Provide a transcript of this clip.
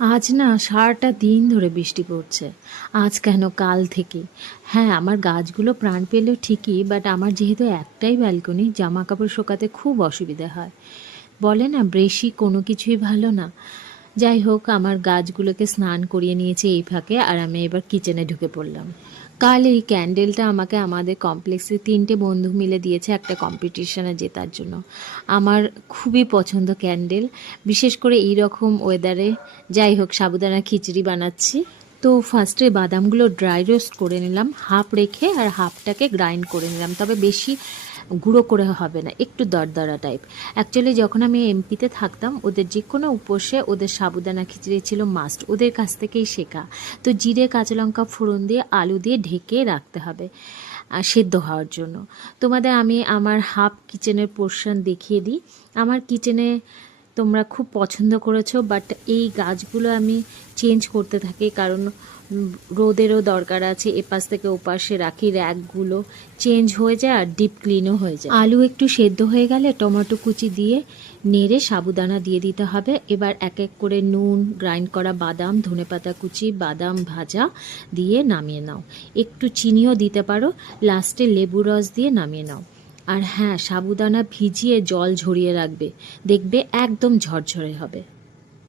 আজ না সারাটা দিন ধরে বৃষ্টি পড়ছে। আজ কেন কাল থেকে। হ্যাঁ, আমার গাছগুলো প্রাণ পেলেও ঠিকই, বাট আমার যেহেতু একটাই ব্যালকনি, জামা কাপড় শোকাতে খুব অসুবিধা হয়। বলে না বেশি কোনো কিছুই ভালো না। যাই হোক, আমার গাছগুলোকে স্নান করিয়ে নিয়েছে এই ফাঁকে, আর আমি এবার কিচেনে ঢুকে পড়লাম। কাল এই ক্যান্ডেলটা আমাকে আমাদের কমপ্লেক্সে 3টে বন্ধু মিলে দিয়েছে একটা কম্পিটিশনে জেতার জন্য। আমার খুবই পছন্দ ক্যান্ডেল, বিশেষ করে এই রকম ওয়েদারে। যাই হোক, সাবুদানা খিচুড়ি বানাচ্ছি। তো ফার্স্টে বাদামগুলো ড্রাই রোস্ট করে নিলাম, হাফ রেখে আর হাফটাকে গ্রাইন্ড করে নিলাম, তবে বেশি গুঁড়ো করে হবে না, একটু দরদরা টাইপ। অ্যাকচুয়ালি যখন আমি এমপিতে থাকতাম, ওদের যে কোনো উপসে ওদের সাবুদানা খিচুড়ি ছিল মাস্ট, ওদের কাছ থেকেই শেখা। তো জিরে কাঁচা লঙ্কা ফোড়ন দিয়ে আলু দিয়ে ঢেকে রাখতে হবে সেদ্ধ হওয়ার জন্য। তোমাদের আমি আমার হাফ কিচেনের পোর্শন দেখিয়ে দিই। আমার কিচেনে তোমরা খুব পছন্দ করেছো, বাট এই গাছগুলো আমি চেঞ্জ করতে থাকি, কারণ রোদেরও দরকার আছে। এপাশ থেকে ওপাশে রাখি, র্যাকগুলো চেঞ্জ হয়ে যায় আর ডিপ ক্লিনও হয়ে যায়। আলু একটু সেদ্ধ হয়ে গেলে টমেটো কুচি দিয়ে নেড়ে সাবুদানা দিয়ে দিতে হবে। এবার এক এক করে নুন, গ্রাইন্ড করা বাদাম, ধনেপাতা কুচি, বাদাম ভাজা দিয়ে নামিয়ে নাও। একটু চিনিও দিতে পারো, লাস্টে লেবু রস দিয়ে নামিয়ে নাও। আর হ্যাঁ, সাবুদানা ভিজিয়ে জল ঝরিয়ে রাখবে, দেখবে একদম ঝরঝরে হবে।